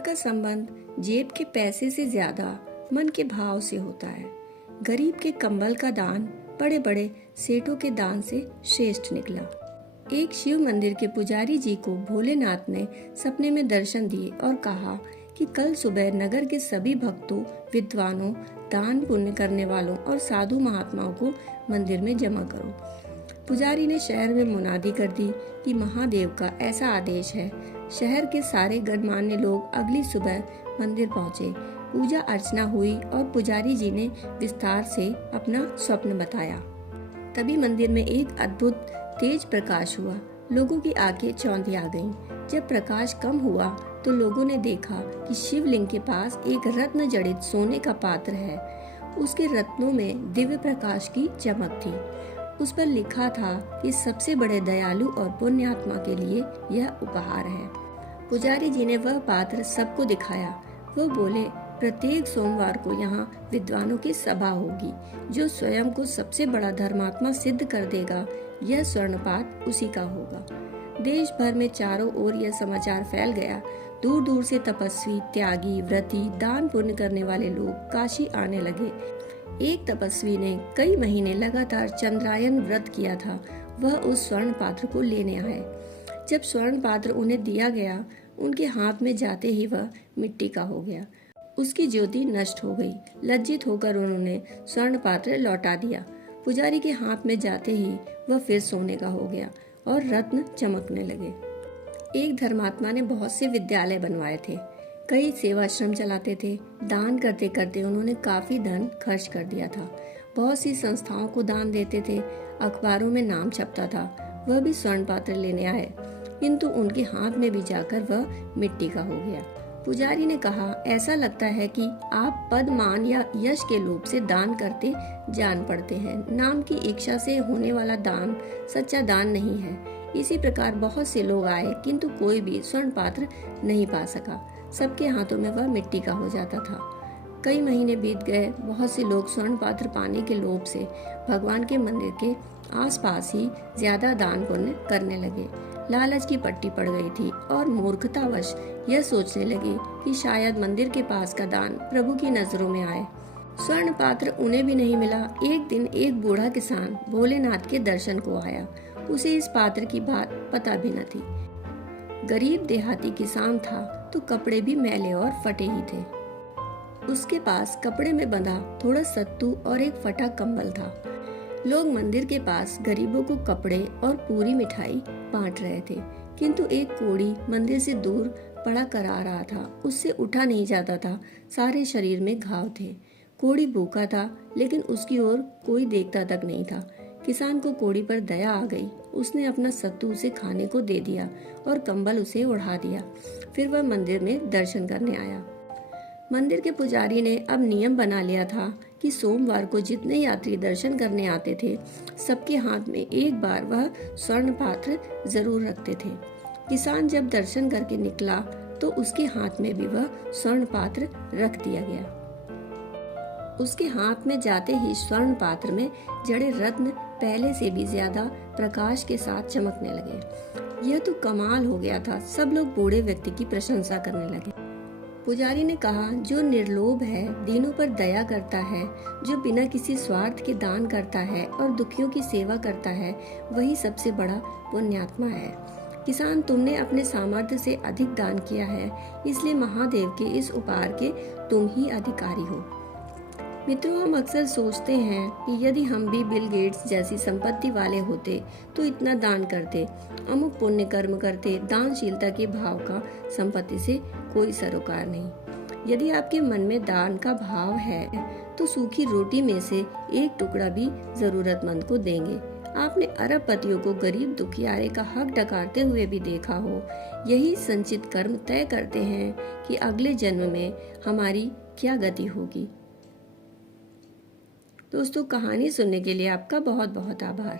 का संबंध जेब के पैसे से ज्यादा मन के भाव से होता है। गरीब के कंबल का दान बड़े बड़े सेठों के दान से श्रेष्ठ निकला। एक शिव मंदिर के पुजारी जी को भोलेनाथ ने सपने में दर्शन दिए और कहा कि कल सुबह नगर के सभी भक्तों, विद्वानों, दान पुण्य करने वालों और साधु महात्माओं को मंदिर में जमा करो। पुजारी ने शहर में मुनादी कर दी कि महादेव का ऐसा आदेश है। शहर के सारे गणमान्य लोग अगली सुबह मंदिर पहुंचे। पूजा अर्चना हुई और पुजारी जी ने विस्तार से अपना स्वप्न बताया। तभी मंदिर में एक अद्भुत तेज प्रकाश हुआ। लोगों की आंखें चौंधी आ गईं। जब प्रकाश कम हुआ तो लोगों ने देखा कि शिवलिंग के पास एक रत्न जड़ित सोने का पात्र है। उसके रत्नों में दिव्य प्रकाश की चमक थी। उस पर लिखा था कि सबसे बड़े दयालु और पुण्यात्मा के लिए यह उपहार है। पुजारी जी ने वह पात्र सबको दिखाया। वो बोले, प्रत्येक सोमवार को यहाँ विद्वानों की सभा होगी। जो स्वयं को सबसे बड़ा धर्मात्मा सिद्ध कर देगा, यह स्वर्णपात उसी का होगा। देश भर में चारों ओर यह समाचार फैल गया। दूर दूर से तपस्वी, त्यागी, व्रती, दान पुण्य करने वाले लोग काशी आने लगे। एक तपस्वी ने कई महीने लगातार चंद्रायन व्रत किया था। वह उस स्वर्ण पात्र को लेने आए। जब स्वर्ण पात्र उन्हें दिया गया, उनके हाथ में जाते ही वह मिट्टी का हो गया। उसकी ज्योति नष्ट हो गई। लज्जित होकर उन्होंने स्वर्ण पात्र लौटा दिया। पुजारी के हाथ में जाते ही वह फिर सोने का हो गया और रत्न चमकने लगे। एक धर्मात्मा ने बहुत से विद्यालय बनवाए थे, कई सेवाश्रम चलाते थे। दान करते करते उन्होंने काफी धन खर्च कर दिया था। बहुत सी संस्थाओं को दान देते थे। अखबारों में नाम छपता था। वह भी स्वर्ण पात्र लेने आए, किंतु उनके हाथ में भी जाकर वह मिट्टी का हो गया। पुजारी ने कहा, ऐसा लगता है कि आप पद, मान या यश के लोभ से दान करते जान पड़ते हैं। नाम की इच्छा से होने वाला दान सच्चा दान नहीं है। इसी प्रकार बहुत से लोग आए, किंतु कोई भी स्वर्ण पात्र नहीं पा सका। सबके हाथों में वह मिट्टी का हो जाता था। कई महीने बीत गए। बहुत से लोग स्वर्ण पात्र पाने के लोभ से भगवान के मंदिर के आसपास ही ज्यादा दान पुण्य करने लगे। लालच की पट्टी पड़ गई थी और मूर्खतावश यह सोचने लगे कि शायद मंदिर के पास का दान प्रभु की नजरों में आए। स्वर्ण पात्र उन्हें भी नहीं मिला। एक दिन एक बूढ़ा किसान भोलेनाथ के दर्शन को आया। उसे इस पात्र की बात पता भी न थी। गरीब देहाती किसान था तो कपड़े भी मैले और फटे ही थे। उसके पास कपड़े में बंधा थोड़ा सत्तू और एक फटा कंबल था। लोग मंदिर के पास गरीबों को कपड़े और पूरी मिठाई बांट रहे थे, किंतु एक कोढ़ी मंदिर से दूर पड़ा करा रहा था। उससे उठा नहीं जाता था। सारे शरीर में घाव थे। कोढ़ी भूखा था, लेकिन उसकी ओर कोई देखता तक नहीं था। किसान को कोढ़ी पर दया आ गई। उसने अपना सत्तू उसे खाने को दे दिया और कंबल उसे ओढ़ा दिया। फिर वह मंदिर में दर्शन करने आया। मंदिर के पुजारी ने अब नियम बना लिया था कि सोमवार को जितने यात्री दर्शन करने आते थे, सबके हाथ में एक बार वह स्वर्ण पात्र जरूर रखते थे। किसान जब दर्शन करके निकला तो उसके हाथ में भी वह स्वर्ण पात्र रख दिया गया। उसके हाथ में जाते ही स्वर्ण पात्र में जड़े रत्न पहले से भी ज्यादा प्रकाश के साथ चमकने लगे। यह तो कमाल हो गया था। सब लोग बूढ़े व्यक्ति की प्रशंसा करने लगे। पुजारी ने कहा, जो निर्लोभ है, दीनों पर दया करता है, जो बिना किसी स्वार्थ के दान करता है और दुखियों की सेवा करता है, वही सबसे बड़ा पुण्यात्मा है। किसान, तुमने अपने सामर्थ्य से अधिक दान किया है, इसलिए महादेव के इस उपहार के तुम ही अधिकारी हो। मित्रों, हम अक्सर सोचते हैं कि यदि हम भी बिल गेट्स जैसी संपत्ति वाले होते तो इतना दान करते, अमुक पुण्य कर्म करते। दानशीलता के भाव का संपत्ति से कोई सरोकार नहीं। यदि आपके मन में दान का भाव है तो सूखी रोटी में से एक टुकड़ा भी जरूरतमंद को देंगे। आपने अरबपतियों को गरीब दुखियारे का हक डकारते हुए भी देखा हो। यही संचित कर्म तय करते हैं कि अगले जन्म में हमारी क्या गति होगी। दोस्तों, कहानी सुनने के लिए आपका बहुत बहुत आभार।